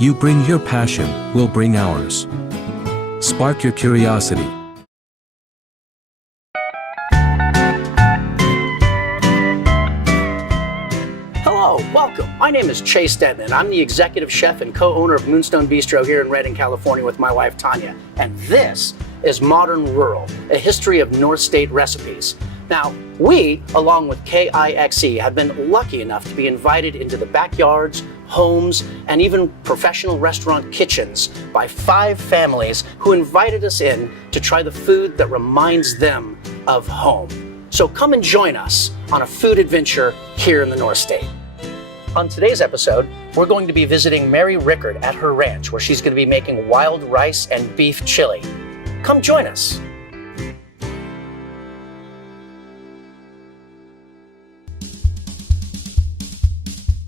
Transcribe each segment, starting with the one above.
You bring your passion, we'll bring ours. Spark your curiosity. Hello, welcome. My name is Chase Denton. I'm the executive chef and co-owner of Moonstone Bistro here in Redding, California with my wife, Tanya. And this is Modern Rural, a history of North State recipes. Now, we, along with KIXE, have been lucky enough to be invited into the backyards, homes, and even professional restaurant kitchens by 5 families who invited us in to try the food that reminds them of home. So come and join us on a food adventure here in the North State. On today's episode, we're going to be visiting Mary Rickert at her ranch, where she's going to be making wild rice and beef chili. Come join us.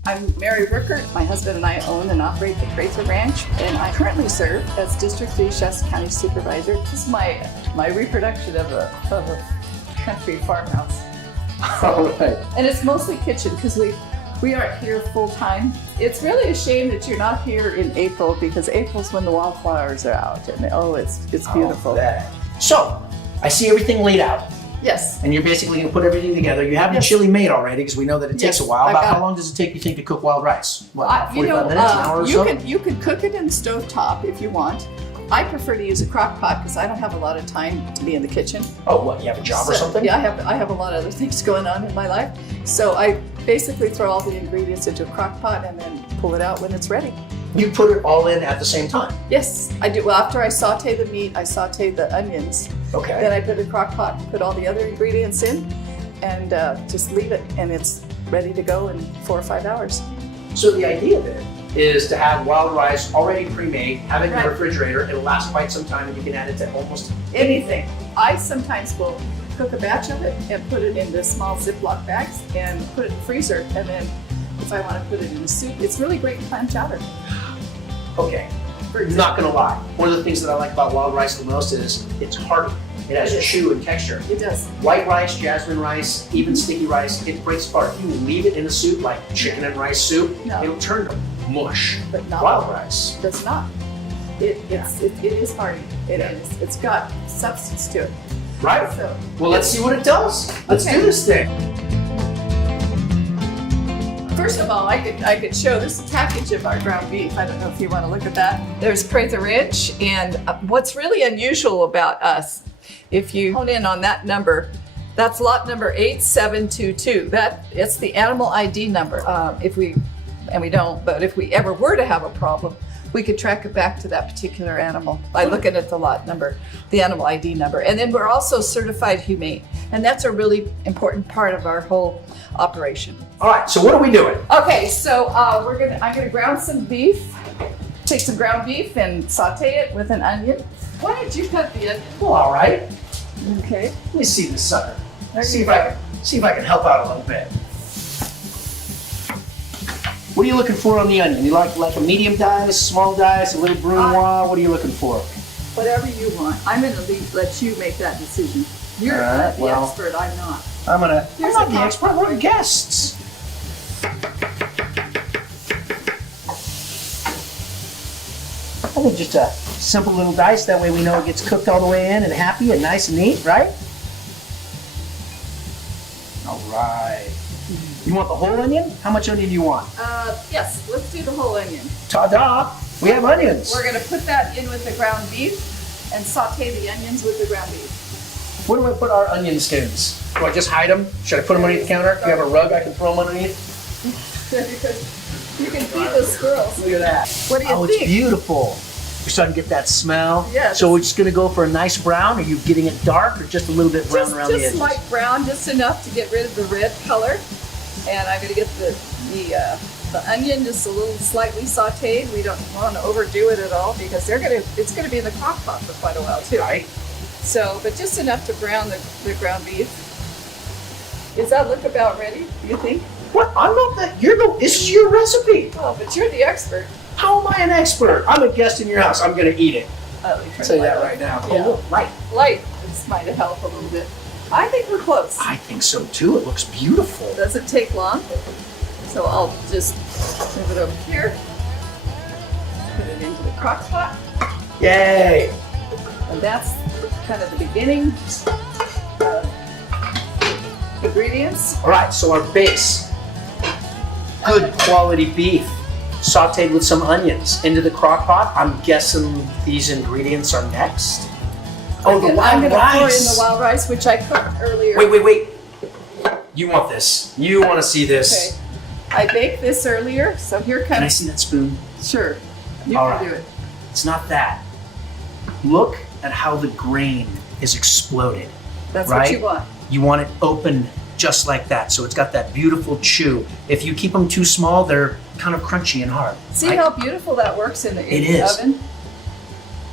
I'm Mary Rickert. My husband and I own and operate the Rickert Ranch, and I currently serve as District 3 Chef's County Supervisor. This is my reproduction of a country farmhouse. All right. And it's mostly kitchen because we aren't here full time. It's really a shame that you're not here in April, because April's when the wildflowers are out, and it's beautiful. So, I see everything laid out. Yes. And you're basically going to put everything together. You have the chili made already, because we know that it takes a while. About how long does it take, you think, to cook wild rice? What, 45 minutes, an hour or so? You can cook it in the stovetop if you want. I prefer to use a crock pot because I don't have a lot of time to be in the kitchen. Oh, what, you have a job or something? Yeah, I have a lot of other things going on in my life. So I basically throw all the ingredients into a crock pot and then pull it out when it's ready. You put it all in at the same time? Yes, I do. Well, after I saute the meat, I saute the onions. Okay. Then I put the crock pot, put all the other ingredients in, and just leave it, and it's ready to go in 4 or 5 hours. So the idea then is to have wild rice already pre-made, have it in the refrigerator. It'll last quite some time, and you can add it to almost anything. I sometimes will cook a batch of it and put it into small Ziploc bags and put it in the freezer, and then if I want to put it in a soup, it's really great in clam chowder. Okay, I'm not gonna lie. One of the things that I like about wild rice the most is it's hearty. It has chew and texture. It does. White rice, jasmine rice, even sticky rice, it breaks apart. If you leave it in a soup, like chicken and rice soup, it'll turn to mush. But not wild rice. Does not. It is hearty. It is. It's got substance to it. Right. So, well, let's see what it does. Let's do this thing. First of all, I could show this package of our ground beef. I don't know if you want to look at that. There's Rickert Ranch, and what's really unusual about us, if you hone in on that number, that's lot number 8722. It's the animal ID number. We don't, but if we ever were to have a problem, we could track it back to that particular animal by looking at the lot number, the animal ID number. And then we're also certified humane, and that's a really important part of our whole operation. All right, so what are we doing? Okay, so I'm gonna ground some beef. Take some ground beef and saute it with an onion. Why don't you cut the onion? Well, all right. Okay. Let me see this sucker. See if I can help out a little bit. What are you looking for on the onion? You like a medium dice, small dice, a little brunoise? What are you looking for? Whatever you want. I'm gonna let you make that decision. You're the expert. I'm not. I'm not the expert. We're guests. I think just a simple little dice. That way we know it gets cooked all the way in and happy and nice and neat, right? All right. You want the whole onion? How much onion do you want? Yes, let's do the whole onion. Ta-da! We have onions. We're gonna put that in with the ground beef and saute the onions with the ground beef. Where do I put our onion skins? Do I just hide them? Should I put them underneath the counter? Do you have a rug I can throw them underneath? You can feed the squirrels. Look at that. What do you think? It's beautiful. You're starting to get that smell. Yes. So we're just going to go for a nice brown. Are you getting it dark or just a little bit brown around the edges? Just light brown, just enough to get rid of the red color. And I'm going to get the onion just a little slightly sauteed. We don't want to overdo it at all because it's going to be in the crock pot for quite a while too. Right. So, but just enough to brown the ground beef. Does that look about ready, do you think? What? I'm not that. This is your recipe. Oh, but you're the expert. How am I an expert? I'm a guest in your house. I'm going to eat it. I'll tell you that right now. Yeah. Oh, light. Light. This might help a little bit. I think we're close. I think so too. It looks beautiful. It doesn't take long. So I'll just move it over here. crock pot. Yay! And that's kind of the beginning of ingredients. All right, so our base, good quality beef, sauteed with some onions into the crock pot. I'm guessing these ingredients are next. Oh, the I'm wild going to pour in the rice. wild rice, which I cooked earlier. Wait. You want this. You want to see this. Okay. I baked this earlier, so here comes. Can I see that spoon? Sure. You All can right. do it. It's not that. Look at how the grain is exploded. That's right? what you want. You want it open just like that, so it's got that beautiful chew. If you keep them too small, they're kind of crunchy and hard. See right? how beautiful that works in the It is. oven?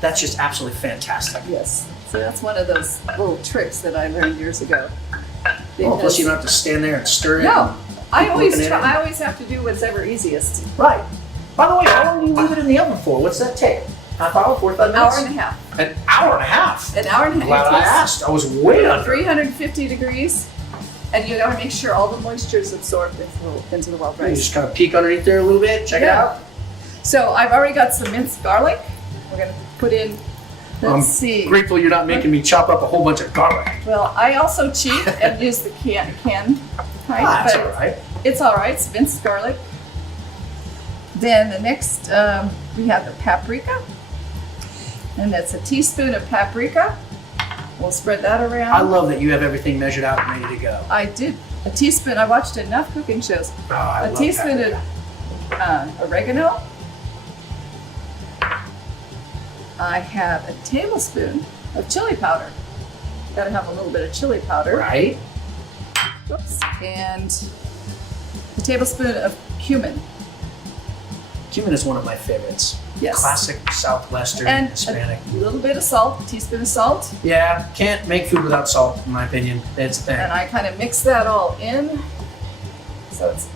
That's just absolutely fantastic. Yes. So that's one of those little tricks that I learned years ago. Oh, plus you don't have to stand there and stir it. No, I keep always whipping it try. in. I always have to do what's ever easiest. Right. By the way, how long do you leave it in the oven for? What's that take? Half hour, 45 An hour minutes? and a half. An hour and a half. An hour and a half. Glad I asked. I was way under. 350 degrees, and you got to make sure all the moisture is absorbed into the wild You rice. just kind of peek underneath there a little bit. Check it Yeah. out. So I've already got some minced garlic. We're going to put in. Let's see. Grateful you're not making me chop up a whole bunch of garlic. Well, I also cheat and use the can kind, That's but all right. it's all right. It's minced garlic. Then the next, we have the paprika, and that's a teaspoon of paprika. We'll spread that around. I love that you have everything measured out and ready to go. I did a teaspoon. I watched enough cooking shows. Oh, I A love teaspoon paprika. of oregano. I have a tablespoon of chili powder. Got to have a little bit of chili powder. Right? Whoops. And a tablespoon of cumin. Cumin is one of my favorites. Yes. Classic Southwestern And Hispanic. a little bit of salt, a teaspoon of salt. Yeah, can't make food without salt, in my opinion. It's a thing. And I kind of mix that all in. So it's,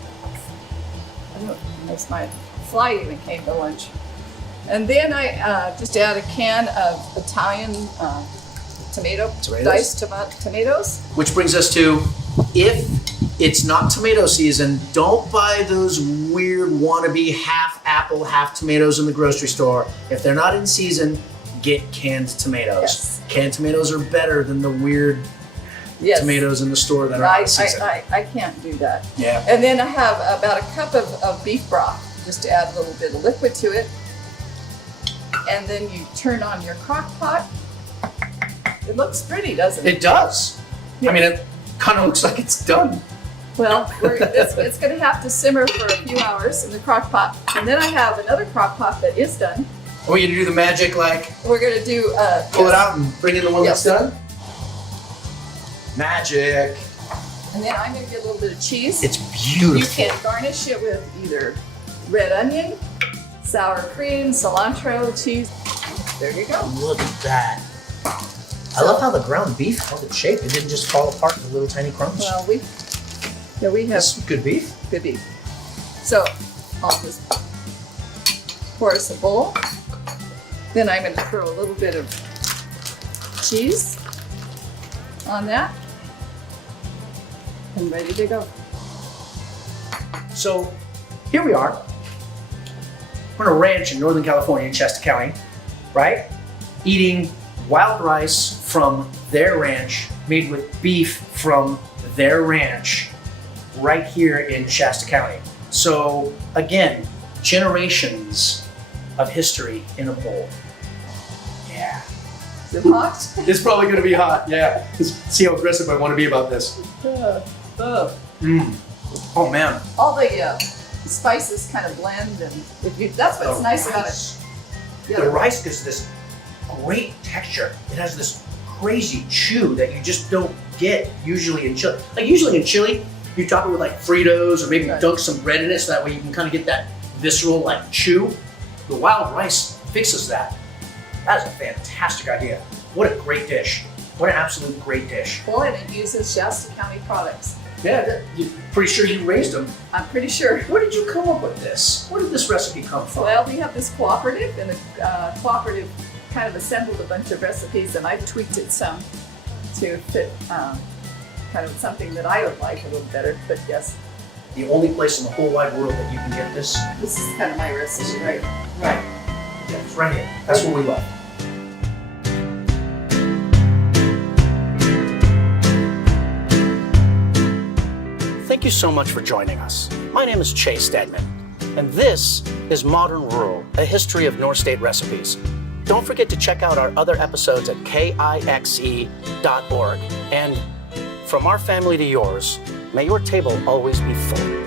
I don't know, makes my fly even came to lunch. And then I just add a can of Italian Tomatoes? diced tomatoes. Which brings us to, if it's not tomato season, don't buy those weird wannabe half apple, half tomatoes in the grocery store. If they're not in season, get canned tomatoes. Yes. Canned tomatoes are better than the weird Yes. tomatoes in the store that are out of season. I can't do that. Yeah. And then I have about a cup of beef broth, just to add a little bit of liquid to it. And then you turn on your crock pot. It looks pretty, doesn't it? It does. I mean, it kind of looks like it's done. Well, it's going to have to simmer for a few hours in the crock pot. And then I have another crock pot that is done. Are we going to do the magic, like, We're going to do pull it out and bring in the one Yes. that's done? Magic. And then I'm going to get a little bit of cheese. It's You beautiful. can garnish it with either red onion, sour cream, cilantro, cheese. There you go. Look at that. I love how the ground beef held its shape. It didn't just fall apart into little tiny crumbs. Well, we have That's good beef. good beef. So I'll just pour us a bowl. Then I'm going to throw a little bit of cheese on that. And ready to go. So here we are. We're in a ranch in Northern California in Shasta County, right? Eating wild rice from their ranch, made with beef from their ranch, right here in Shasta County. So again, generations of history in a bowl. Yeah. Is it hot? It's probably gonna be hot, yeah. Let's see how aggressive I wanna be about this. Oh man. All the spices kind of blend, and that's what's nice about it. The rice gives this great texture. It has this crazy chew that you just don't get usually in chili. Like usually in chili, you top it with like Fritos or maybe Right. dunk some bread in it so that way you can kind of get that visceral like chew. The wild rice fixes that. That is a fantastic idea. What a great dish. What an absolute great dish. Well, and it uses Shasta County products. Yeah, you're pretty sure you raised them. I'm pretty sure. Where did you come up with this? Where did this recipe come from? Well, we have this cooperative, and the cooperative kind of assembled a bunch of recipes, and I tweaked it some to fit kind of something that I would like a little better. But yes, The only place in the whole wide world that you can get this. this is kind of my recipe, right? Right. It's right here. That's what we love. Thank you so much for joining us. My name is Chase Stedman, and this is Modern Rural, a history of North State recipes. Don't forget to check out our other episodes at kixe.org. And from our family to yours, may your table always be full.